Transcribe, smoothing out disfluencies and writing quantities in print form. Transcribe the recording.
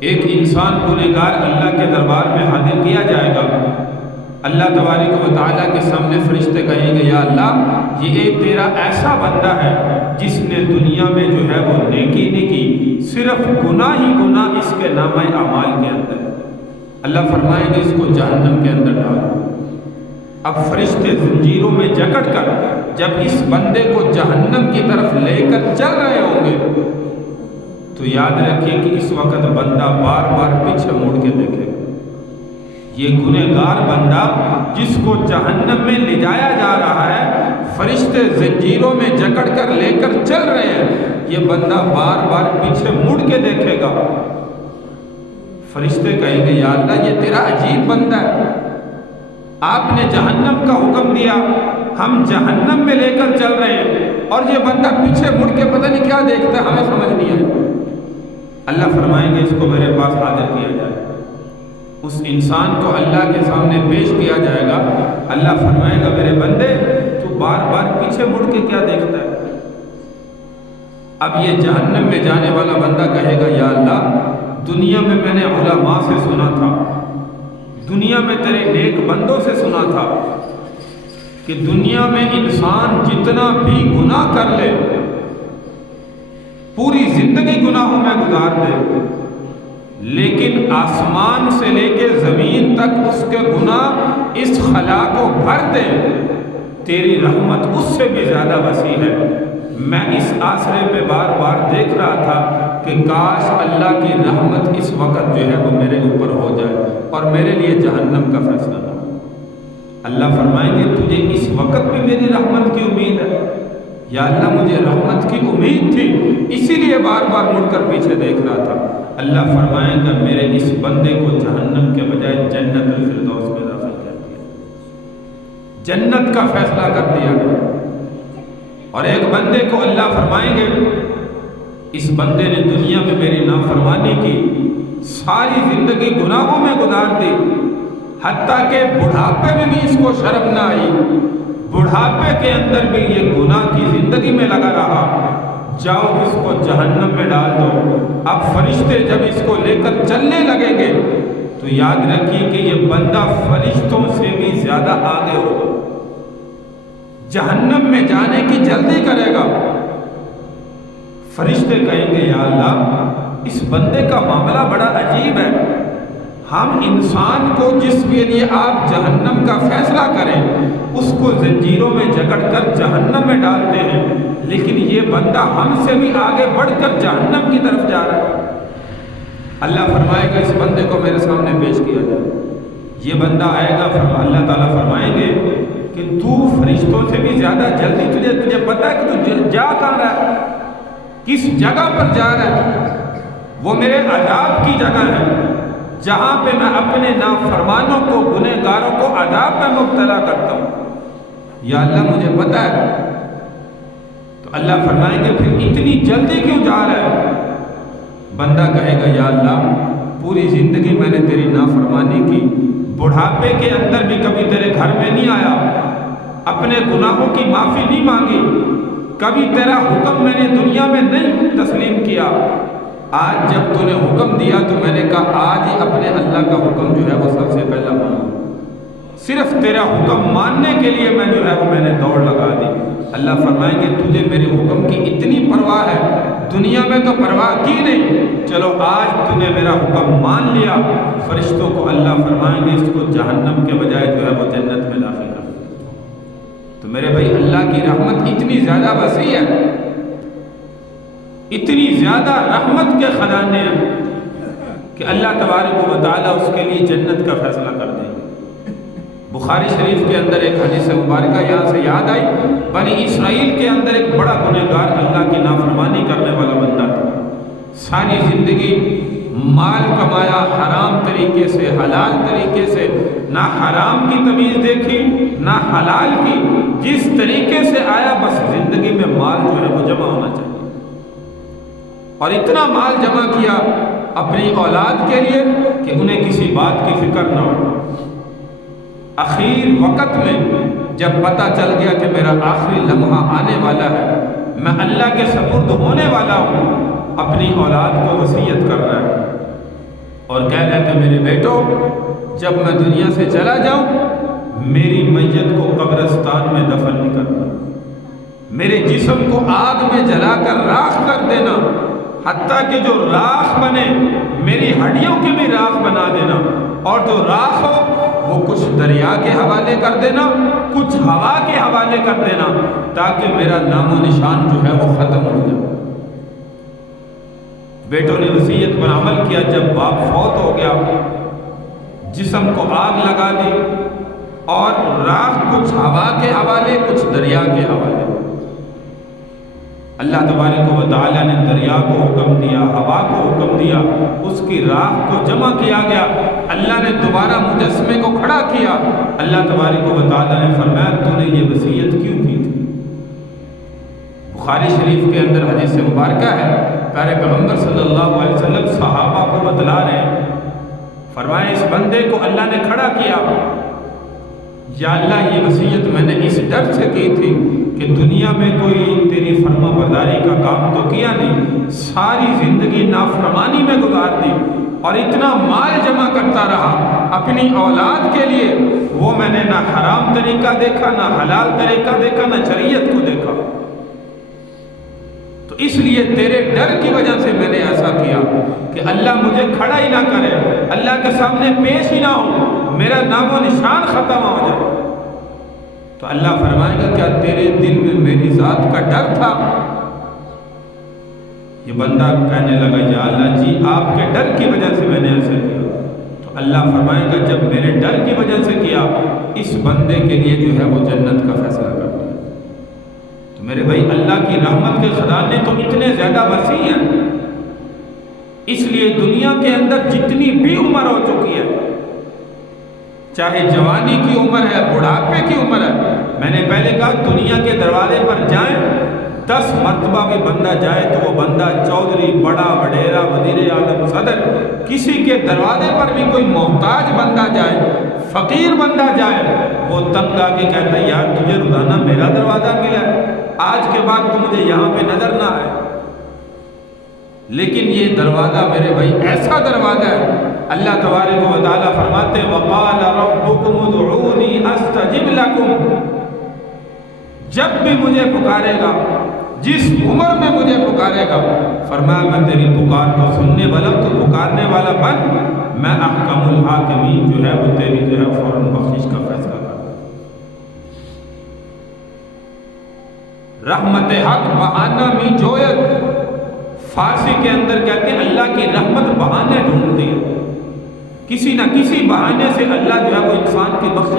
ایک انسان گنہگار اللہ کے دربار میں حاضر کیا جائے گا۔ اللہ تبارک و تعالیٰ کے سامنے فرشتے کہیں گے یا اللہ یہ ایک تیرا ایسا بندہ ہے جس نے دنیا میں جو ہے وہ نیکی نہیں کی، صرف گناہ ہی گناہ اس کے نامہ اعمال کے اندر۔ اللہ فرمائیں گے اس کو جہنم کے اندر ڈالو۔ اب فرشتے زنجیروں میں جکڑ کر جب اس بندے کو جہنم کی طرف لے کر چل رہے ہوں گے تو یاد رکھیے کہ اس وقت بندہ بار بار پیچھے مڑ کے دیکھے گا۔ یہ گنہگار بندہ جس کو جہنم میں لے جایا جا رہا ہے، فرشتے زنجیروں میں جکڑ کر لے کر چل رہے ہیں، یہ بندہ بار بار پیچھے مڑ کے دیکھے گا۔ فرشتے کہیں گے یا اللہ یہ تیرا عجیب بندہ ہے، آپ نے جہنم کا حکم دیا، ہم جہنم میں لے کر چل رہے ہیں اور یہ بندہ پیچھے مڑ کے پتہ نہیں کیا دیکھتا ہے، ہمیں سمجھ نہیں آئی۔ اللہ فرمائیں گے اس کو میرے پاس حاضر کیا جائے، اس انسان کو اللہ کے سامنے پیش کیا جائے گا۔ اللہ فرمائے گا میرے بندے تو بار بار پیچھے مڑ کے کیا دیکھتا ہے؟ اب یہ جہنم میں جانے والا بندہ کہے گا یا اللہ دنیا میں نے علماء سے سنا تھا، دنیا میں تیرے نیک بندوں سے سنا تھا کہ دنیا میں انسان جتنا بھی گناہ کر لے، پوری زندگی گناہوں میں گزار دے، لیکن آسمان سے لے کے زمین تک اس کے گناہ اس خلا کو بھر دے، تیری رحمت اس سے بھی زیادہ وسیع ہے۔ میں اس آسرے پہ بار بار دیکھ رہا تھا کہ کاش اللہ کی رحمت اس وقت جو ہے وہ میرے اوپر ہو جائے اور میرے لیے جہنم کا فیصلہ نہ ہو۔ اللہ فرمائیں گے تجھے اس وقت بھی میری رحمت کی امید ہے؟ یا اللہ مجھے رحمت کی امید تھی، اسی لیے بار بار مڑ کر پیچھے دیکھ رہا تھا۔ اللہ فرمائے گا میرے اس بندے کو جہنم کے بجائے جنت الفردوس میں داخل کر دیا، جنت کا فیصلہ کر دیا گیا۔ اور ایک بندے کو اللہ فرمائیں گے اس بندے نے دنیا میں میری نافرمانی کی، ساری زندگی گناہوں میں گزار دی، حتیٰ کہ بڑھاپے میں بھی اس کو شرم نہ آئی، بڑھاپے کے اندر بھی یہ گناہ کی زندگی میں لگا رہا، جاؤ اس کو جہنم میں ڈال دو۔ اب فرشتے جب اس کو لے کر چلنے لگیں گے تو یاد رکھیے کہ یہ بندہ فرشتوں سے بھی زیادہ آگے ہوگا، جہنم میں جانے کی جلدی کرے گا۔ فرشتے کہیں گے یا اللہ اس بندے کا معاملہ بڑا عجیب ہے، ہم انسان کو جس کے لیے آپ جہنم کا فیصلہ کریں اس کو زنجیروں میں جکڑ کر جہنم میں ڈالتے ہیں، لیکن یہ بندہ ہم سے بھی آگے بڑھ کر جہنم کی طرف جا رہا ہے۔ اللہ فرمائے گا اس بندے کو میرے سامنے پیش کیا جائے، یہ بندہ آئے گا، اللہ تعالیٰ فرمائیں گے کہ تو فرشتوں سے بھی زیادہ جلدی تجھے پتہ ہے کہ تو جا کہاں رہا ہے، کس جگہ پر جا رہا ہے؟ وہ میرے عذاب کی جگہ ہے، جہاں پہ میں اپنے نافرمانوں کو، گنہگاروں کو عذاب میں مبتلا کرتا ہوں۔ یا اللہ مجھے پتہ ہے۔ تو اللہ فرمائیں گے پھر اتنی جلدی کیوں جا رہا ہے؟ بندہ کہے گا یا اللہ پوری زندگی میں نے تیری نافرمانی کی، بڑھاپے کے اندر بھی کبھی تیرے گھر میں نہیں آیا، اپنے گناہوں کی معافی نہیں مانگی، کبھی تیرا حکم میں نے دنیا میں نہیں تسلیم کیا، آج جب تو نے حکم دیا تو میں نے کہا آج ہی اپنے اللہ کا حکم جو ہے وہ سب سے پہلا مانوں، صرف تیرا حکم ماننے کے لیے میں نے دوڑ لگا دی۔ اللہ فرمائیں گے تجھے میرے حکم کی اتنی پرواہ ہے، دنیا میں تو پرواہ کی نہیں، چلو آج تو نے میرا حکم مان لیا۔ فرشتوں کو اللہ فرمائیں گے اس کو جہنم کے بجائے جو ہے وہ جنت میں داخل کر دیا۔ تو میرے بھائی اللہ کی رحمت اتنی زیادہ وسیع ہے، اتنی زیادہ رحمت کے خزانے ہیں کہ اللہ تبارک و تعالیٰ اس کے لیے جنت کا فیصلہ کر دیں گے۔ بخاری شریف کے اندر ایک حدیث مبارکہ یہاں سے یاد آئی، بنی اسرائیل کے اندر ایک بڑا گنہگار اللہ کی نافرمانی کرنے والا بندہ تھا، ساری زندگی مال کمایا حرام طریقے سے، حلال طریقے سے، نہ حرام کی تمیز دیکھی نہ حلال کی، جس طریقے سے آیا بس زندگی میں مال جو ہے وہ جمع ہونا چاہیے، اور اتنا مال جمع کیا اپنی اولاد کے لیے کہ انہیں کسی بات کی فکر نہ ہو۔ آخر وقت میں جب پتہ چل گیا کہ میرا آخری لمحہ آنے والا ہے، میں اللہ کے سپرد ہونے والا ہوں، اپنی اولاد کو وصیت کر رہا ہے میرے بیٹو، جب میں دنیا سے چلا جاؤں میری میت کو قبرستان میں دفن نہیں کرنا، میرے جسم کو آگ میں جلا کر راکھ کر دینا، حتیٰ کہ جو راکھ بنے میری ہڈیوں کی بھی راکھ بنا دینا، اور جو راکھ ہو وہ کچھ دریا کے حوالے کر دینا، کچھ ہوا کے حوالے کر دینا، تاکہ میرا نام و نشان جو ہے وہ ختم ہو جائے۔ بیٹوں نے وصیت پر عمل کیا، جب باپ فوت ہو گیا جسم کو آگ لگا دی اور راکھ کچھ ہوا کے حوالے کچھ دریا کے حوالے۔ اللہ تبارک و تعالیٰ نے دریا کو حکم دیا، ہوا کو حکم دیا، اس کی راکھ کو جمع کیا گیا، اللہ نے دوبارہ مجسمے کو کھڑا کیا۔ اللہ تبارک و تعالیٰ نے فرمایا تو نے یہ وصیت کیوں کی تھی؟ بخاری شریف کے اندر حدیث مبارکہ ہے، پیارے پیغمبر صلی اللہ علیہ وسلم صحابہ کو بتلا رہے ہیں، فرمایا اس بندے کو اللہ نے کھڑا کیا، یا اللہ یہ وصیت میں نے اس ڈر سے کی تھی کہ دنیا میں کوئی تیری فرما برداری کا کام تو کیا نہیں، ساری زندگی نافرمانی میں گزار دی اور اتنا مال جمع کرتا رہا اپنی اولاد کے لیے، وہ میں نے نہ حرام طریقہ دیکھا، نہ حلال طریقہ دیکھا، نہ شریعت کو دیکھا، تو اس لیے تیرے ڈر کی وجہ سے میں نے ایسا کیا کہ اللہ مجھے کھڑا ہی نہ کرے، اللہ کے سامنے پیش ہی نہ ہو، میرا نام و نشان ختم ہو جائے۔ تو اللہ فرمائے گا کیا تیرے دل میں میری ذات کا ڈر تھا؟ یہ بندہ کہنے لگا یا اللہ جی آپ کے ڈر کی وجہ سے میں نے ایسا کیا۔ تو اللہ فرمائے گا جب میرے ڈر کی وجہ سے کیا، اس بندے کے لیے جو ہے وہ جنت کا فیصلہ کر دیا۔ تو میرے بھائی اللہ کی رحمت کے خزانے تو اتنے زیادہ وسیع ہیں، اس لیے دنیا کے اندر جتنی بھی عمر ہو چکی ہے، چاہے جوانی کی عمر ہے، بڑھاپے کی عمر ہے، میں نے پہلے کہا دنیا کے دروازے پر جائیں 10 مرتبہ بھی بندہ جائے تو وہ بندہ چودھری، بڑا وڈیرا، وزیر اعظم، صدر، کسی کے دروازے پر بھی کوئی محتاج بندہ جائے، فقیر بندہ جائے، وہ تنگ آ کے کہتا ہے یار تجھے روزانہ میرا دروازہ ملا ہے، آج کے بعد تو مجھے یہاں پہ نظر نہ آئے۔ لیکن یہ دروازہ میرے بھائی ایسا دروازہ ہے، اللہ تبارک و تعالیٰ فرماتے ہیں وَقَالَ رَبُّكُمُ ادْعُونِي أَسْتَجِبْ لَكُمْ، جب بھی مجھے پکارے گا، جس عمر میں مجھے پکارے گا، فرمایا میں تیری پکار کو سننے والا، تو پکارنے والا بن، میں احکم الحاکمین جو ہے وہ تیری جو ہے فوراً بخشش کا فیصلہ کروں۔ رحمت حق بہانہ می جویت، فارسی کے اندر کہتے ہیں اللہ کی رحمت بہانے ڈھونڈتی ہے، کسی نہ کسی بہانے سے اللہ جو ہے وہ انسان کی بخشش